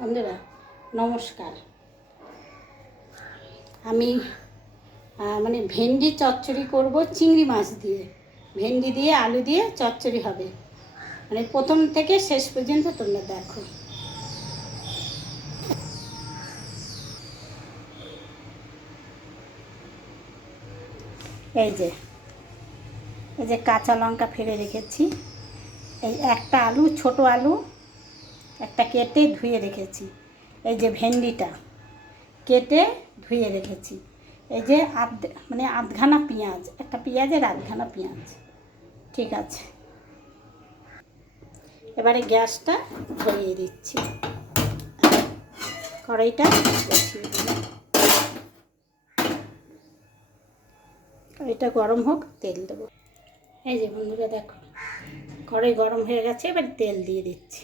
বন্ধুরা নমস্কার। আমি ভেন্ডি চচ্চড়ি করব চিংড়ি মাছ দিয়ে। ভেন্ডি দিয়ে আলু দিয়ে চচ্চড়ি হবে, প্রথম থেকে শেষ পর্যন্ত তোমরা দেখো। এই যে কাঁচা লঙ্কা ফেলে রেখেছি, এই একটা আলু, ছোট আলু একটা কেটে ধুয়ে রেখেছি, এই যে ভেন্ডিটা কেটে ধুয়ে রেখেছি, এই যে আধখানা পেঁয়াজ, একটা পেঁয়াজের আধখানা পেঁয়াজ। ঠিক আছে, এবারে গ্যাসটা ধরিয়ে দিচ্ছি, কড়াইটা বসিয়ে দিলাম। কড়াইটা গরম হোক, তেল দেবো। এই যে বন্ধুরা দেখো, কড়াই গরম হয়ে গেছে, এবার তেল দিয়ে দিচ্ছি।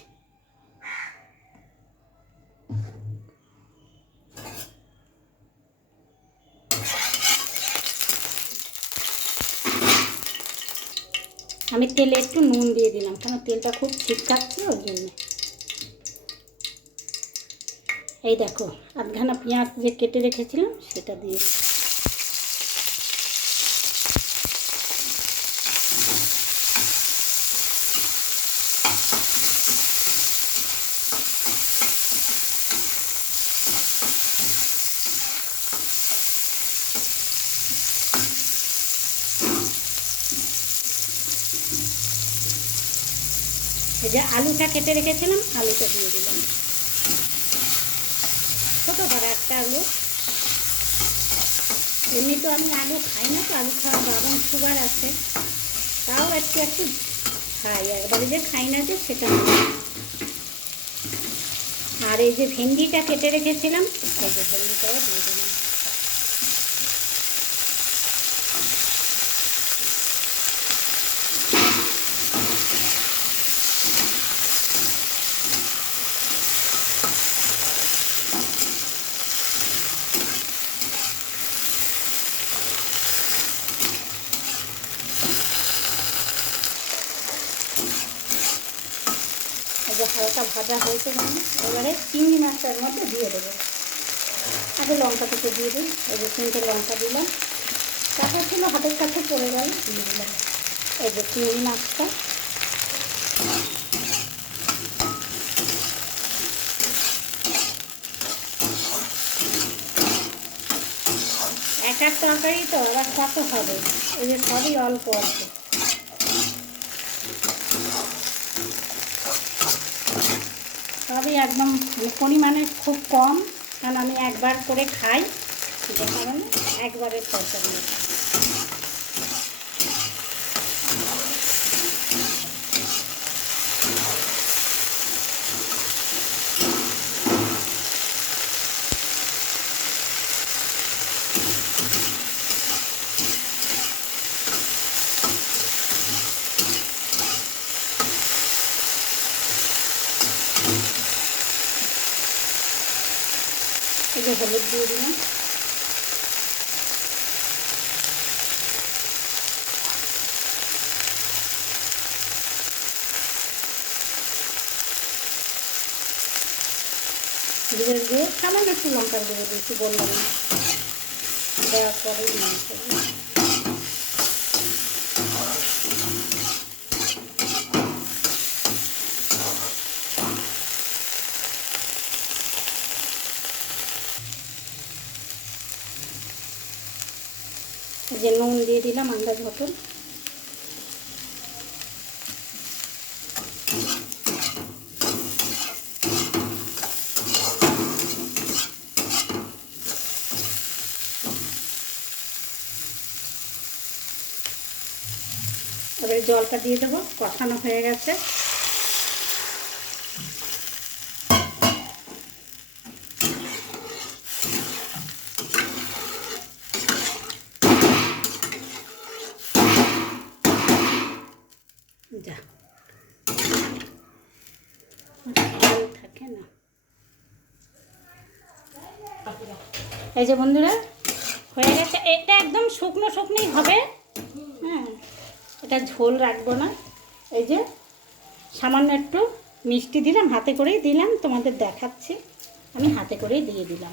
আমি তেলে একটু নুন দিয়ে দিলাম, কারণ তেলটা খুব ছিটকাচ্ছে, ওই জন্য। এই দেখো, আধখানা পেঁয়াজ যে কেটে রেখেছিলাম সেটা দিয়ে দিই। এই যে আলুটা কেটে রেখেছিলাম, আলুটা দিয়ে দিলাম। ছোটো করে একটা আলু, এমনি তো আমি আলু খাই না, তো আলু খাওয়ার বারণ সুগার আছে, তাও একটু একটু খাই, একবারে যে খাই না যে সেটা না। আর এই যে ভেন্ডিটা কেটে রেখেছিলাম, এই যে ভেন্ডিটাও দিয়ে দিলাম। যে হালকা ভাজা হয়েছে, এবারে চিংড়ি মাছটার মধ্যে দিয়ে দেবো। আগে লঙ্কা থেকে দিয়ে দিই, এই যে 3টে লঙ্কা দিলাম, তারপর ছিল হাতের কাছে পড়ে গেল, দিয়ে দিলাম। এই যে চিংড়ি মাছটা, এক তরকারি তো আবার কত হবে, এই যে সবই অল্প অল্প। সবই একদম পরিমাণে খুব কম, কারণ আমি একবার করে খাই, যে কারণে একবারের তরকারি। এই যে হলুদ দিয়ে দিলাম, জিরে দিয়ে সামান্য একটু লঙ্কার গুঁড়ো দিয়েছি, বললাম না, দেওয়ার পরেই নিয়ে করবো। এই যে নুন দিয়ে দিলাম আন্দাজ মতন। এবারে জলটা দিয়ে দেবো, কষানো হয়ে গেছে। যা থাকে না। এই যে বন্ধুরা হয়ে গেছে, এটা একদম শুকনো শুকনোই হবে, হ্যাঁ, এটা ঝোল রাখবো না। এই যে সামান্য একটু মিষ্টি দিলাম, হাতে করেই দিলাম, তোমাদের দেখাচ্ছি। আমি হাতে করেই দিয়ে দিলাম।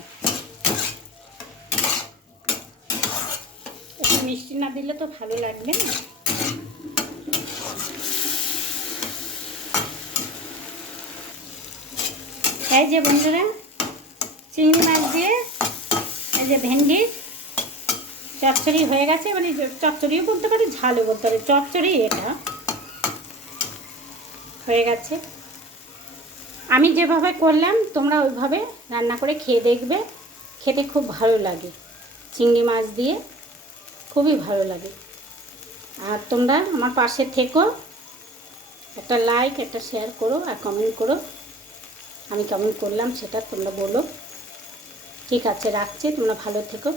একটু মিষ্টি না দিলে তো ভালো লাগবে না। এই যে বন্ধুরা, চিংড়ি মাছ দিয়ে এই যে ভেন্ডির চচ্চড়ি হয়ে গেছে। মানে চচ্চড়িও বলতে পারি, ঝালও বলতে পারি, চচ্চড়ি এটা হয়ে গেছে। আমি যেভাবে করলাম তোমরা ওইভাবে রান্না করে খেয়ে দেখবে, খেতে খুব ভালো লাগে। চিংড়ি মাছ দিয়ে খুবই ভালো লাগে। আর তোমরা আমার পাশে থেকো, একটা লাইক, একটা শেয়ার করো আর কমেন্ট করো। আমি কেমন করলাম সেটা তোমরা বলো। ঠিক আছে, রাখছি, তোমরা ভালো থেকো।